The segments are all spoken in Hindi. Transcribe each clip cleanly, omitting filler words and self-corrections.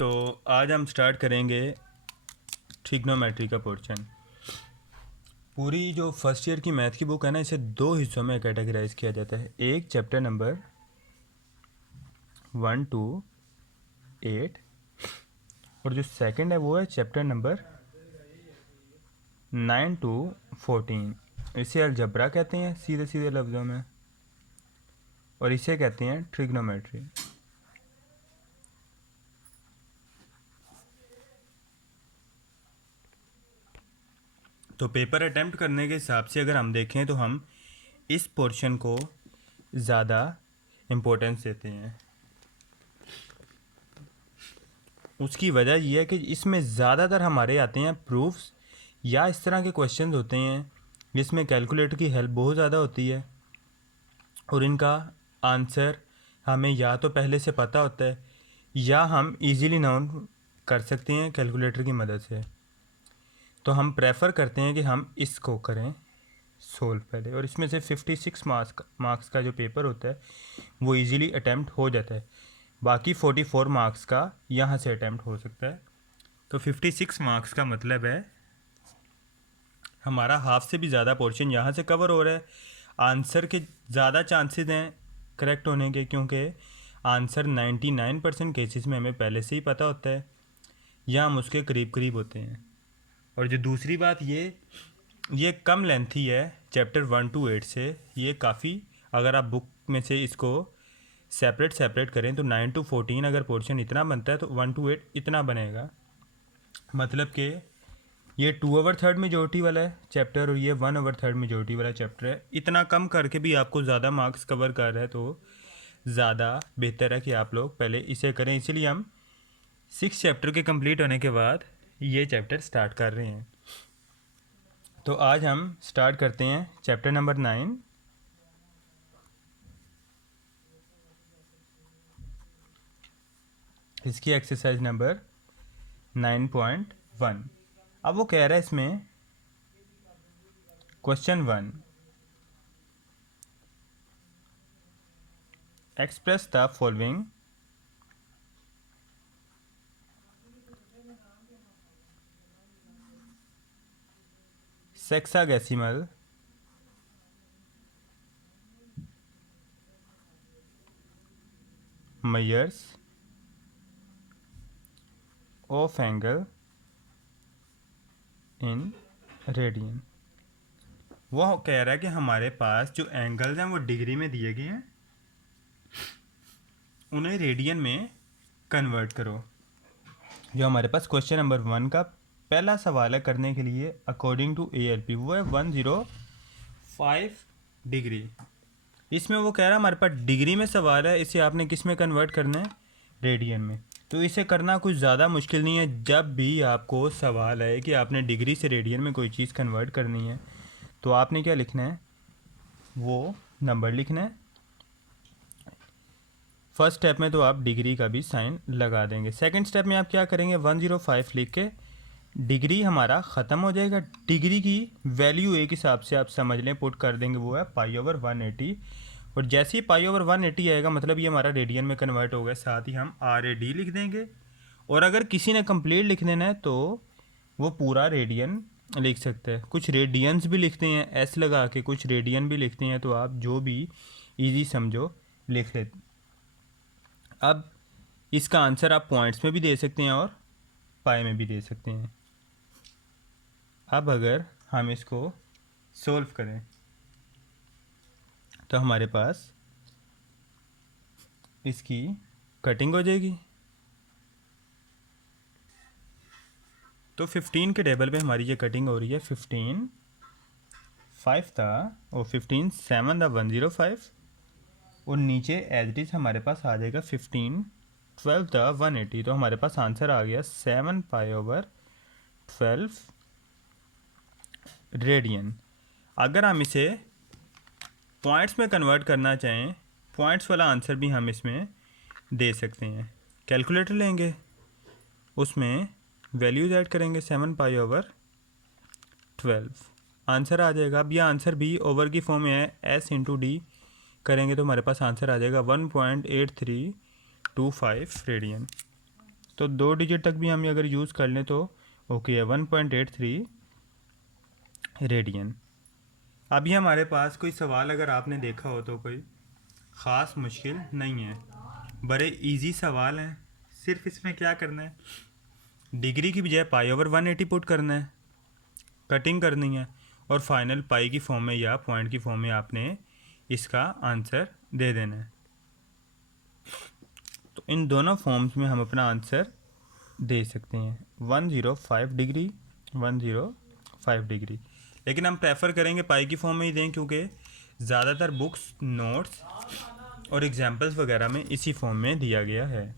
तो आज हम स्टार्ट करेंगे ट्रिग्नोमेट्री का पोर्शन। पूरी जो फर्स्ट ईयर की मैथ की बुक है ना, इसे दो हिस्सों में कैटेगराइज किया जाता है। एक चैप्टर नंबर 1 to 8 और जो सेकंड है वो है चैप्टर नंबर 9 to 14। इसे अलजबरा कहते हैं सीधे सीधे लफ्ज़ों में, और इसे कहते हैं ट्रिग्नोमेट्री। तो पेपर अटेम्प्ट करने के हिसाब से अगर हम देखें तो हम इस पोर्शन को ज़्यादा इम्पोर्टेंस देते हैं। उसकी वजह यह है कि इसमें ज़्यादातर हमारे आते हैं प्रूफ्स या इस तरह के क्वेश्चंस होते हैं जिसमें कैलकुलेटर की हेल्प बहुत ज़्यादा होती है, और इनका आंसर हमें या तो पहले से पता होता है या हम इजीली नोट कर सकते हैं कैलकुलेटर की मदद से। तो हम प्रेफर करते हैं कि हम इसको करें सोल्व पहले, और इसमें से 56 मार्क्स का जो पेपर होता है वो इजीली अटैम्प्ट हो जाता है। बाकी 44 मार्क्स का यहाँ से अटैम्प्ट हो सकता है। तो 56 मार्क्स का मतलब है हमारा हाफ से भी ज़्यादा पोर्शन यहाँ से कवर हो रहा है। आंसर के ज़्यादा चांसेस हैं करेक्ट होने के, क्योंकि आंसर 99% केसेस में हमें पहले से ही पता होता है या हम उसके करीब करीब होते हैं। और जो दूसरी बात ये कम लेंथी है चैप्टर 1 to 8 से। ये काफ़ी, अगर आप बुक में से इसको सेपरेट करें तो 9 to 14 अगर पोर्शन इतना बनता है तो 1 to 8 इतना बनेगा। मतलब कि ये 2/3 मेजोरिटी वाला है चैप्टर और ये 1/3 मेजोरिटी वाला चैप्टर है। इतना कम करके भी आपको ज़्यादा मार्क्स कवर कर रहा है तो ज़्यादा बेहतर है कि आप लोग पहले इसे करें। इसीलिए हम 6 चैप्टर के कंप्लीट होने के बाद ये चैप्टर स्टार्ट कर रहे हैं। तो आज हम स्टार्ट करते हैं चैप्टर नंबर 9। इसकी एक्सरसाइज नंबर 9.1। अब वो कह रहा है इसमें question 1, express the following sexagesimal measures of angle in radian। वो कह रहा है कि हमारे पास जो एंगल्स हैं वो डिग्री में दिए गए हैं, उन्हें रेडियन में कन्वर्ट करो। जो हमारे पास क्वेश्चन नंबर 1 का पहला सवाल है करने के लिए अकॉर्डिंग टू ALP, वो है 105 डिग्री। इसमें वो कह रहा है हमारे पास डिग्री में सवाल है, इसे आपने किस में कन्वर्ट करना है, रेडियन में। तो इसे करना कुछ ज़्यादा मुश्किल नहीं है। जब भी आपको सवाल है कि आपने डिग्री से रेडियन में कोई चीज़ कन्वर्ट करनी है तो आपने क्या लिखना है, वो नंबर लिखना है। फर्स्ट स्टेप में तो आप डिग्री का भी साइन लगा देंगे। सेकंड स्टेप में आप क्या करेंगे, 105 लिख के डिग्री हमारा ख़त्म हो जाएगा। डिग्री की वैल्यू एक हिसाब से आप समझ लें पुट कर देंगे, वो है π/180। और जैसे ही π/180 आएगा मतलब ये हमारा रेडियन में कन्वर्ट हो गया। साथ ही हम RAD लिख देंगे। और अगर किसी ने कंप्लीट लिख देना है तो वो पूरा रेडियन लिख सकते हैं। कुछ रेडियंस भी लिखते हैं S लगा के, कुछ रेडियन भी लिखते हैं, तो आप जो भी ईजी समझो लिख लेते। अब इसका आंसर आप पॉइंट्स में भी दे सकते हैं और पाई में भी दे सकते हैं। अब अगर हम इसको सोल्व करें तो हमारे पास इसकी कटिंग हो जाएगी। तो 15 के टेबल पे हमारी ये कटिंग हो रही है। 15 5 था और 15 7 था 105, और नीचे एज इट इज़ हमारे पास आ जाएगा 15 12 था 180। तो हमारे पास आंसर आ गया 7π/12 रेडियन। अगर हम इसे पॉइंट्स में कन्वर्ट करना चाहें, पॉइंट्स वाला आंसर भी हम इसमें दे सकते हैं। कैलकुलेटर लेंगे, उसमें वैल्यूज ऐड करेंगे 7π/12, आंसर आ जाएगा। अब यह आंसर भी ओवर की फॉर्म में है, S/D करेंगे तो हमारे पास आंसर आ जाएगा 1.8325 रेडियन। तो 2 डिजिट तक भी हम अगर यूज़ कर लें तो ओके है, 1.83 रेडियन। अभी हमारे पास कोई सवाल अगर आपने देखा हो तो कोई ख़ास मुश्किल नहीं है, बड़े इजी सवाल हैं। सिर्फ इसमें क्या करना है, डिग्री की बजाय पाई ओवर 180 पुट करना है, कटिंग करनी है और फाइनल पाई की फॉर्म में या पॉइंट की फॉर्म में आपने इसका आंसर दे देना है। तो इन दोनों फॉर्म्स में हम अपना आंसर दे सकते हैं, 105 डिग्री, 105 डिग्री। लेकिन हम प्रेफर करेंगे पाई की फॉर्म में ही दें, क्योंकि ज़्यादातर बुक्स, नोट्स और एग्जाम्पल्स वगैरह में इसी फॉर्म में दिया गया है।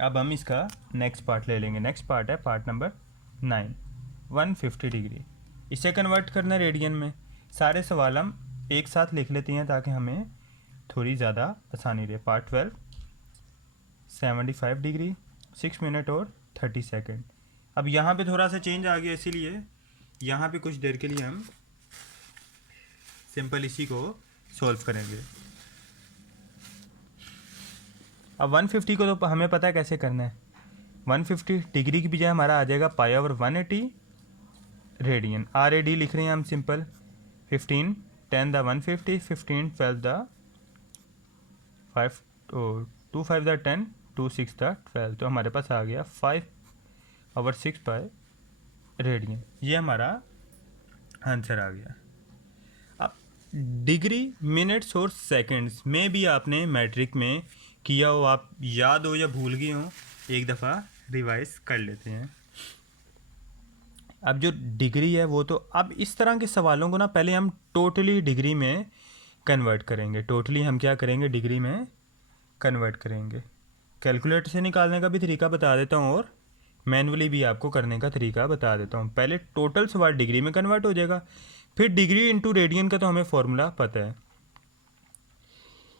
अब हम इसका नेक्स्ट पार्ट ले लेंगे। नेक्स्ट पार्ट है पार्ट नंबर 9, 150 डिग्री। इसे कन्वर्ट करना रेडियन में। सारे सवाल हम एक साथ लिख लेते हैं ताकि हमें थोड़ी ज़्यादा आसानी रहे। पार्ट 12, 75 डिग्री, 6 मिनट और 30 सेकेंड। अब यहाँ पे थोड़ा सा चेंज आ गया, इसीलिए यहाँ पे कुछ देर के लिए हम सिंपल इसी को सॉल्व करेंगे। अब 150 को तो हमें पता है कैसे करना है। 150 डिग्री की बजाय हमारा आ जाएगा पाई ओवर 180 रेडियन। RAD लिख रहे हैं हम simple. 15 10 the 150, 15 12 the 5 2 5 the 10, 2 6 the 12। तो हमारे पास आ गया 5/6 बाय रेडियन। ये हमारा आंसर आ गया। अब डिग्री, मिनट्स और सेकंड्स में भी आपने मैट्रिक में किया हो, आप याद हो या भूल गए हो, एक दफ़ा रिवाइज कर लेते हैं। अब जो डिग्री है वो तो, अब इस तरह के सवालों को ना पहले हम टोटली डिग्री में कन्वर्ट करेंगे। टोटली हम क्या करेंगे, डिग्री में कन्वर्ट करेंगे। कैलकुलेटर से निकालने का भी तरीका बता देता हूँ और मैनुअली भी आपको करने का तरीका बता देता हूँ। पहले टोटल सवाल डिग्री में कन्वर्ट हो जाएगा, फिर डिग्री इंटू रेडियन का तो हमें फॉर्मूला पता है।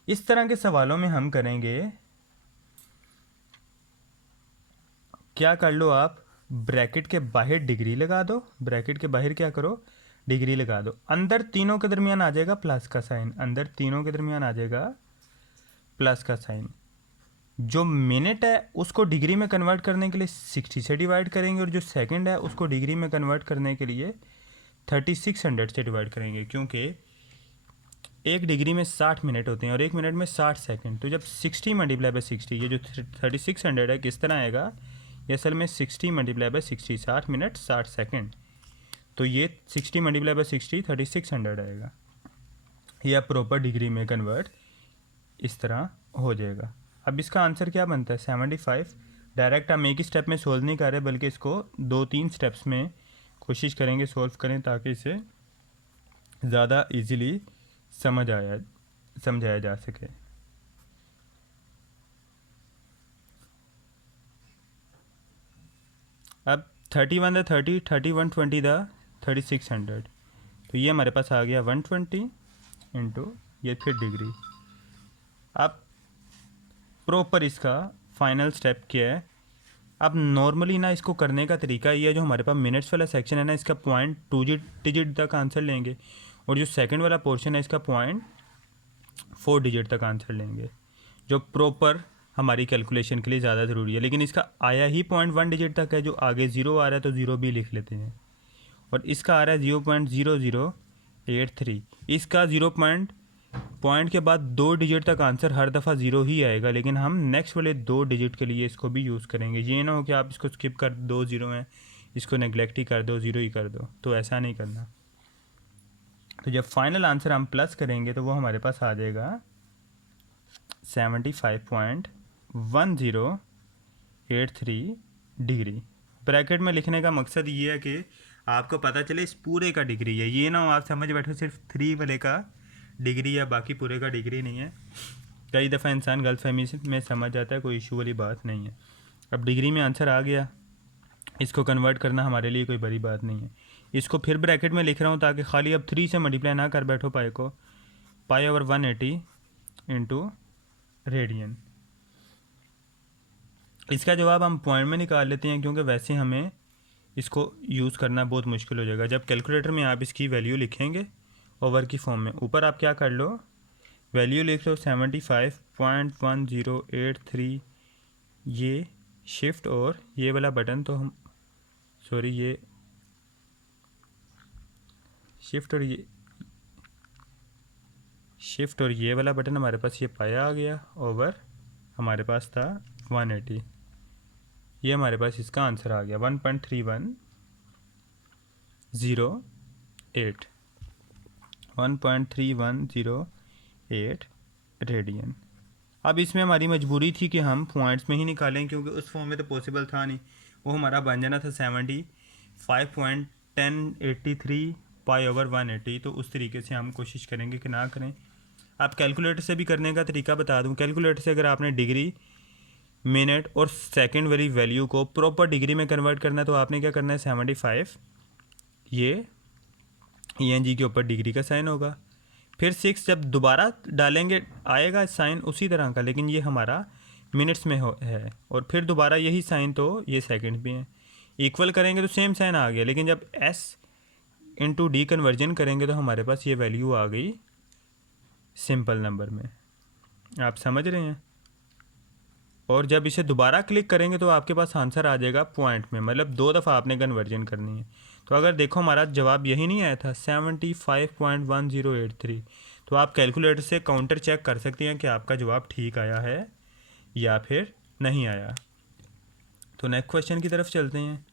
इस तरह के सवालों में हम करेंगे, क्या कर लो आप, ब्रैकेट के बाहर डिग्री लगा दो, ब्रैकेट के बाहर क्या करो, डिग्री लगा दो। अंदर तीनों के दरमियान आ जाएगा प्लस का साइन, अंदर तीनों के दरमियान आ जाएगा प्लस का साइन। जो मिनट है उसको डिग्री में कन्वर्ट करने के लिए 60 से डिवाइड करेंगे, और जो सेकंड है उसको डिग्री में कन्वर्ट करने के लिए 3600 से डिवाइड करेंगे, क्योंकि एक डिग्री में 60 मिनट होते हैं और एक मिनट में 60 सेकंड। तो जब 60 मल्टीप्लाई बाई 60, ये जो 3600 है किस तरह आएगा, ये असल में 60 मल्टीप्लाई बाई 60, 60 मिनट 60 सेकंड। तो ये 60 मल्टीप्लाई बाई 60 3600 आएगा। यह प्रॉपर डिग्री में कन्वर्ट इस तरह हो जाएगा। अब इसका आंसर क्या बनता है, 75। डायरेक्ट हम एक ही स्टेप में सोल्व नहीं कर रहे, बल्कि इसको 2-3 स्टेप्स में कोशिश करेंगे सोल्व करें, ताकि इसे ज़्यादा इजीली समझाया जा सके। अब 31 द 30, 31 20 द 3600। तो ये हमारे पास आ गया 120 इंटू ये फिर डिग्री। अब प्रॉपर इसका फाइनल स्टेप क्या है। अब नॉर्मली ना इसको करने का तरीका ये है, जो हमारे पास मिनट्स वाला सेक्शन है ना, इसका पॉइंट 2 डिजिट तक आंसर लेंगे, और जो सेकंड वाला पोर्शन है इसका पॉइंट 4 डिजिट तक आंसर लेंगे, जो प्रॉपर हमारी कैलकुलेशन के लिए ज़्यादा ज़रूरी है। लेकिन इसका आया ही 0.1 डिजिट तक है, जो आगे 0 आ रहा है तो 0 भी लिख लेते हैं, और इसका आ रहा है 0.0083। इसका 0 पॉइंट के बाद 2 डिजिट तक आंसर हर दफ़ा 0 ही आएगा, लेकिन हम नेक्स्ट वाले 2 डिजिट के लिए इसको भी यूज़ करेंगे। ये ना हो कि आप इसको स्किप कर 2 0 हैं, इसको नेगलेक्ट ही कर दो, 0 ही कर दो, तो ऐसा नहीं करना। तो जब फाइनल आंसर हम प्लस करेंगे तो वो हमारे पास आ जाएगा 75.1083 डिग्री। ब्रैकेट में लिखने का मकसद ये है कि आपको पता चले इस पूरे का डिग्री है, ये ना हो आप समझ बैठो सिर्फ 3 वाले का डिग्री है, बाकी पूरे का डिग्री नहीं है। कई दफ़ा इंसान गलतफहमी में समझ जाता है, कोई इशू वाली बात नहीं है। अब डिग्री में आंसर आ गया, इसको कन्वर्ट करना हमारे लिए कोई बड़ी बात नहीं है। इसको फिर ब्रैकेट में लिख रहा हूँ ताकि खाली अब 3 से मल्टीप्लाई ना कर बैठो पाई को। Pi over 180 into radian. इसका जवाब हम पॉइंट में निकाल लेते हैं, क्योंकि वैसे हमें इसको यूज़ करना बहुत मुश्किल हो जाएगा। जब कैलकुलेटर में आप इसकी वैल्यू लिखेंगे ओवर की फॉर्म में, ऊपर आप क्या कर लो, वैल्यू लिख लो 75.1083, ये शिफ्ट और ये वाला बटन तो हम सॉरी ये शिफ्ट और ये वाला बटन हमारे पास ये पाया आ गया ओवर हमारे पास था 180। ये हमारे पास इसका आंसर आ गया 1.3108 1.3108 रेडियन। अब इसमें हमारी मजबूरी थी कि हम पॉइंट्स में ही निकालें क्योंकि उस फॉर्म में तो पॉसिबल था नहीं। वो हमारा बन जाना था 75.1083 पाई ओवर 180। तो उस तरीके से हम कोशिश करेंगे कि ना करें। आप कैलकुलेटर से भी करने का तरीका बता दूं। कैलकुलेटर से अगर आपने डिग्री, मिनट और सेकंड वाली वैल्यू को प्रॉपर डिग्री में कन्वर्ट करना है तो आपने क्या करना है 75 ये ENG के ऊपर डिग्री का साइन होगा, फिर 6 जब दोबारा डालेंगे आएगा साइन उसी तरह का, लेकिन ये हमारा मिनट्स में है और फिर दोबारा यही साइन तो ये सेकंड भी है। इक्वल करेंगे तो सेम साइन आ गया, लेकिन जब S इंटू डी कन्वर्जन करेंगे तो हमारे पास ये वैल्यू आ गई सिंपल नंबर में। आप समझ रहे हैं। और जब इसे दोबारा क्लिक करेंगे तो आपके पास आंसर आ जाएगा पॉइंट में, मतलब 2 दफ़ा आपने कन्वर्जन करनी है। तो अगर देखो हमारा जवाब यही नहीं आया था 75.1083, तो आप कैलकुलेटर से काउंटर चेक कर सकते हैं कि आपका जवाब ठीक आया है या फिर नहीं आया। तो नेक्स्ट क्वेश्चन की तरफ चलते हैं।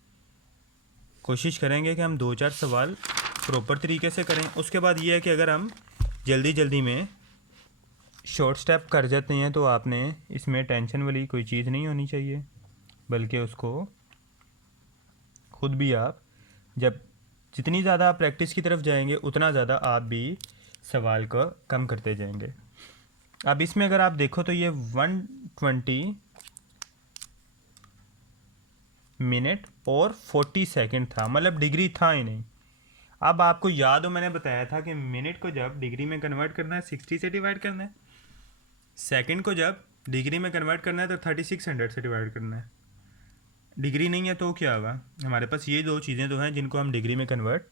कोशिश करेंगे कि हम 2-4 सवाल प्रॉपर तरीके से करें। उसके बाद ये है कि अगर हम जल्दी जल्दी में शॉर्ट स्टेप कर जाते हैं तो आपने इसमें टेंशन वाली कोई चीज़ नहीं होनी चाहिए, बल्कि उसको खुद भी आप जब जितनी ज़्यादा आप प्रैक्टिस की तरफ जाएंगे उतना ज़्यादा आप भी सवाल को कम करते जाएंगे। अब इसमें अगर आप देखो तो ये 120 मिनट और 40 सेकंड था, मतलब डिग्री था ही नहीं। अब आपको याद हो मैंने बताया था कि मिनट को जब डिग्री में कन्वर्ट करना है 60 से डिवाइड करना है, सेकंड को जब डिग्री में कन्वर्ट करना है तो 3600 से डिवाइड करना है। डिग्री नहीं है तो क्या होगा, हमारे पास ये 2 चीज़ें तो हैं जिनको हम डिग्री में कन्वर्ट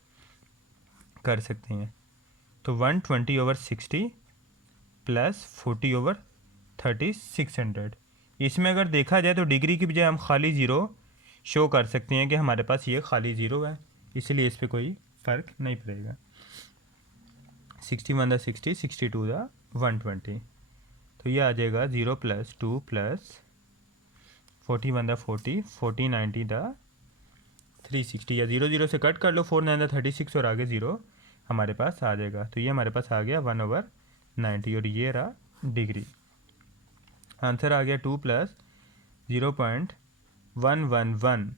कर सकते हैं। तो 120/60 प्लस 40/3600। इसमें अगर देखा जाए तो डिग्री की बजाय हम खाली ज़ीरो शो कर सकते हैं कि हमारे पास ये खाली ज़ीरो है, इसलिए इस पर कोई फ़र्क नहीं पड़ेगा। 61/60 62/120, तो ये आ जाएगा 0 + 2 + 41/40 40 90/360, या 0 0 से कट कर लो 4 9/36 और आगे 0 हमारे पास आ जाएगा। तो ये हमारे पास आ गया 1/90 और ये रहा डिग्री। आंसर आ गया 2 + 0.111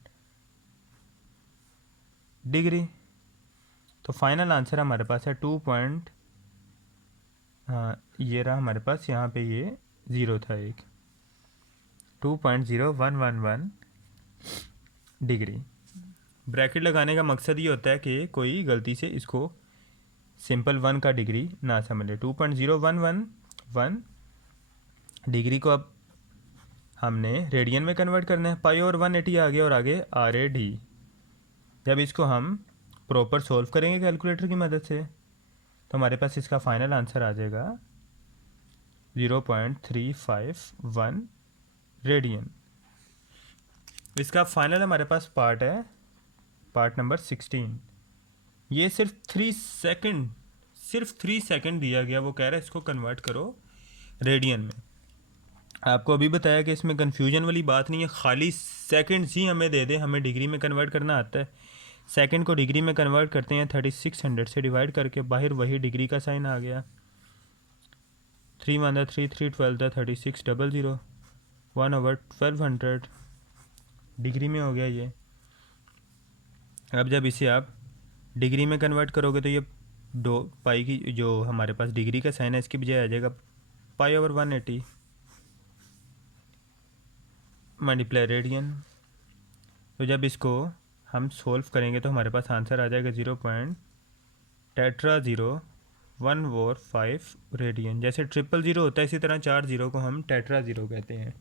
डिग्री। तो फाइनल आंसर हमारे पास है 2 ये रहा हमारे पास, यहाँ पे ये 0 था एक, 2.0111 डिग्री। ब्रैकेट लगाने का मकसद ये होता है कि कोई गलती से इसको सिंपल 1 का डिग्री ना समझ ले। 2.0111 डिग्री को अब हमने रेडियन में कन्वर्ट करना है। पाई और 180 आ गया और आगे RAD। जब इसको हम प्रॉपर सॉल्व करेंगे कैलकुलेटर की मदद से तो हमारे पास इसका फाइनल आंसर आ जाएगा 0.351 रेडियन। इसका फाइनल हमारे पास पार्ट है, पार्ट नंबर 16। ये सिर्फ 3 सेकंड दिया गया, वो कह रहा है इसको कन्वर्ट करो रेडियन में। आपको अभी बताया कि इसमें कन्फ्यूजन वाली बात नहीं है, खाली सेकंड्स ही हमें दे दे, हमें डिग्री में कन्वर्ट करना आता है। सेकंड को डिग्री में कन्वर्ट करते हैं 3600 से डिवाइड करके, बाहर वही डिग्री का साइन आ गया। 3 1 3 3 12 36 00 1/1200 डिग्री में हो गया ये। अब जब इसे आप डिग्री में कन्वर्ट करोगे तो ये 2 पाई की जो हमारे पास डिग्री का साइन है इसकी बजाय आ जाएगा पाई/180 मल्टीप्लाई रेडियन। तो जब इसको हम सोल्व करेंगे तो हमारे पास आंसर आ जाएगा 0.145 रेडियन। जैसे 000 होता है इसी तरह 4 0 को हम टेट्रा 0 कहते हैं।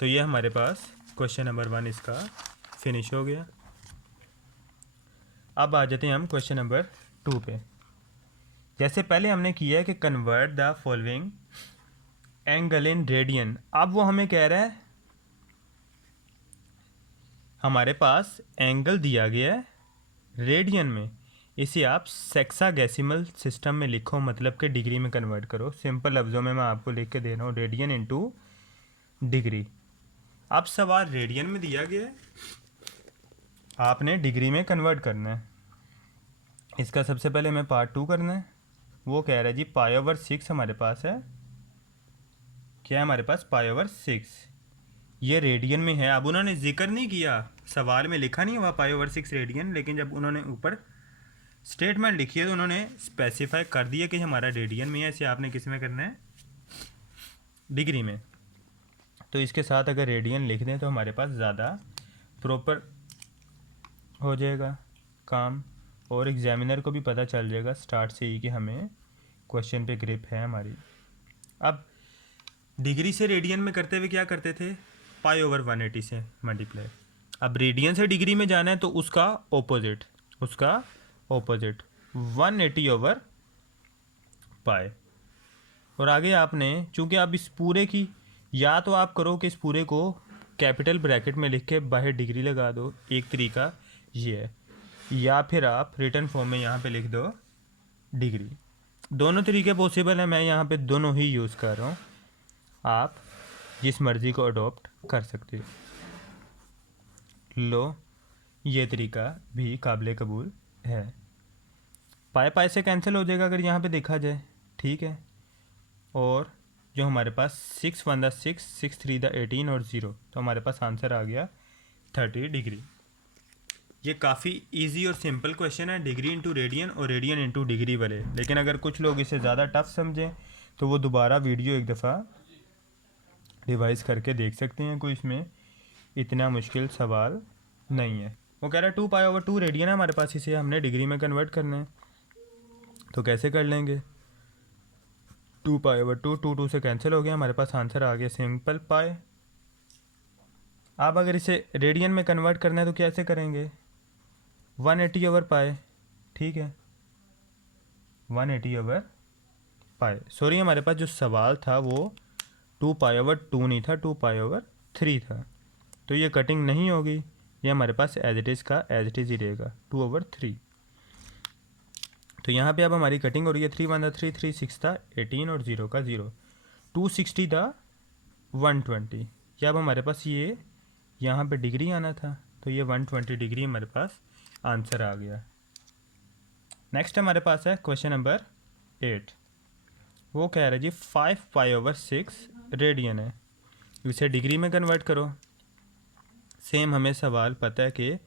तो ये हमारे पास क्वेश्चन नंबर 1 इसका फिनिश हो गया। अब आ जाते हैं हम क्वेश्चन नंबर 2 पे। जैसे पहले हमने किया है कि convert the following angle in radian, अब वो हमें कह रहा है हमारे पास एंगल दिया गया है रेडियन में, इसे आप सेक्साडेसिमल सिस्टम में लिखो, मतलब कि डिग्री में कन्वर्ट करो। सिंपल लफ्ज़ों में मैं आपको लिख के दे रहा हूँ, रेडियन इनटू डिग्री। अब सवाल रेडियन में दिया गया है, आपने डिग्री में कन्वर्ट करना है। इसका सबसे पहले हमें पार्ट 2 करना है। वो कह रहा है जी π/6 हमारे पास है, क्या है हमारे पास, π/6। ये रेडियन में है। अब उन्होंने जिक्र नहीं किया, सवाल में लिखा नहीं हुआ π/6 रेडियन, लेकिन जब उन्होंने ऊपर स्टेटमेंट लिखी है तो उन्होंने स्पेसिफाई कर दिया कि हमारा रेडियन में है। इसे आपने किस में करना है, डिग्री में। तो इसके साथ अगर रेडियन लिख दें तो हमारे पास ज़्यादा प्रॉपर हो जाएगा काम, और एग्जामिनर को भी पता चल जाएगा स्टार्ट से ही कि हमें क्वेश्चन पे ग्रिप है हमारी। अब डिग्री से रेडियन में करते हुए क्या करते थे, π/180 से मल्टीप्लाई। अब रेडियन से डिग्री में जाना है तो उसका ऑपोजिट 180/π। और आगे आपने, चूँकि आप इस पूरे की, या तो आप करो कि इस पूरे को कैपिटल ब्रैकेट में लिख के बाहर डिग्री लगा दो, एक तरीका ये है, या फिर आप रिटर्न फॉर्म में यहाँ पे लिख दो डिग्री। दोनों तरीके पॉसिबल है, मैं यहाँ पे दोनों ही यूज़ कर रहा हूँ, आप जिस मर्ज़ी को अडॉप्ट कर सकते हो। लो, ये तरीका भी काबिल कबूल है। पाए से कैंसिल हो जाएगा अगर यहाँ पे देखा जाए, ठीक है। और जो हमारे पास 6 1 6, 6 3 18 और 0, तो हमारे पास आंसर आ गया 30 डिग्री। ये काफ़ी इजी और सिंपल क्वेश्चन है, डिग्री इंटू रेडियन और रेडियन इंटू डिग्री वाले। लेकिन अगर कुछ लोग इसे ज़्यादा टफ समझें तो वो दोबारा वीडियो एक दफ़ा रिवाइज़ करके देख सकते हैं, कोई इसमें इतना मुश्किल सवाल नहीं है। वो कह रहा है 2π/2 रेडियन है हमारे पास, इसे हमने डिग्री में कन्वर्ट करना है, तो कैसे कर लेंगे। 2π/2, 2 से कैंसिल हो गया, हमारे पास आंसर आ गया सिंपल पाए। अब अगर इसे रेडियन में कन्वर्ट करना है तो कैसे करेंगे, 180/π, ठीक है, 180/π। सॉरी, हमारे पास जो सवाल था वो 2π/2 नहीं था, 2π/3 था, तो ये कटिंग नहीं होगी, ये हमारे पास एज इट इज़ का एज इट इज़ ही रहेगा 2/3। तो यहाँ पे अब हमारी कटिंग हो रही है, 3 1 3, 3 6 था 18 और 0 का 0, 260 था 120। या अब हमारे पास ये यहाँ पे डिग्री आना था, तो ये 120 डिग्री हमारे पास आंसर आ गया। नेक्स्ट हमारे पास है क्वेश्चन नंबर 8। वो कह रहा है जी 5π/6 रेडियन है, इसे डिग्री में कन्वर्ट करो। सेम हमें सवाल पता है कि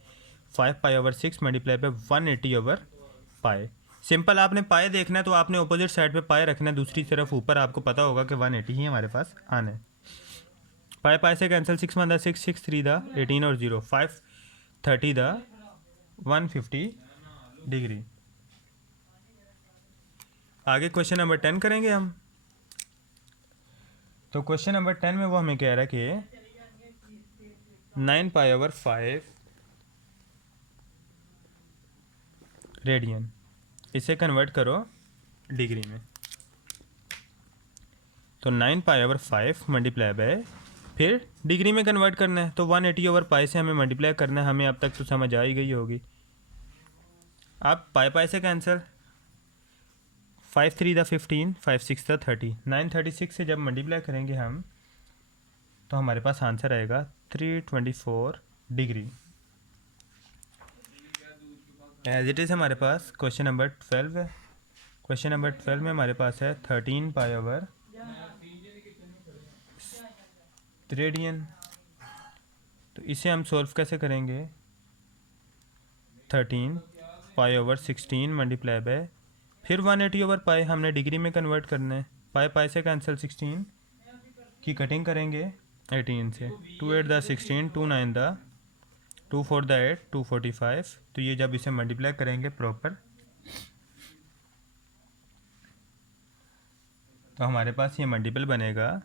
5π/6 मल्टीप्लाई पे 180/π। सिंपल आपने पाए देखना है तो आपने अपोजिट साइड पे पाए रखना है, दूसरी तरफ ऊपर आपको पता होगा कि 180 ही हमारे पास आना है। पाए से कैंसिल, 6 1 6, 6 3 18 और 0, 5 30 150 डिग्री। आगे क्वेश्चन नंबर 10 करेंगे हम। तो क्वेश्चन नंबर 10 में वो हमें कह रहा है कि 9π/5 रेडियन, इसे कन्वर्ट करो डिग्री में। तो 9π/5 मल्टीप्लाई बाय, फिर डिग्री में कन्वर्ट करना है, तो 180/π से हमें मल्टीप्लाई करना है। हमें अब तक तो समझ आ ही गई होगी। अब पाए से कैंसिल, 5 3 15, 5 6 30, 936 से जब मल्टीप्लाई करेंगे हम तो हमारे पास आंसर आएगा 324 डिग्री। एज इट इज़ हमारे पास क्वेश्चन नंबर 12 है। क्वेश्चन नंबर 12 में हमारे पास है 13π/, रेडियन। तो इसे हम सॉल्व कैसे करेंगे, 13π/16 मल्टीप्लाई बाय, फिर 180/π हमने डिग्री में कन्वर्ट करना है। पाए से कैंसिल, 16 की कटिंग करेंगे 18 से, 2 8 16, 2 9 2 4 8, 245। तो ये जब इसे मल्टीप्लाई करेंगे प्रॉपर तो हमारे पास ये मल्टीपल बनेगा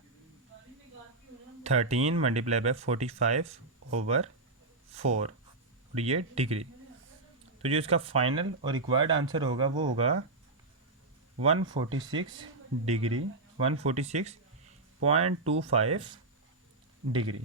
13 मल्टीप्लाई बाय 45/4 और ये डिग्री। तो जो इसका फाइनल और रिक्वायर्ड आंसर होगा वो होगा 146 डिग्री, 146.25 डिग्री।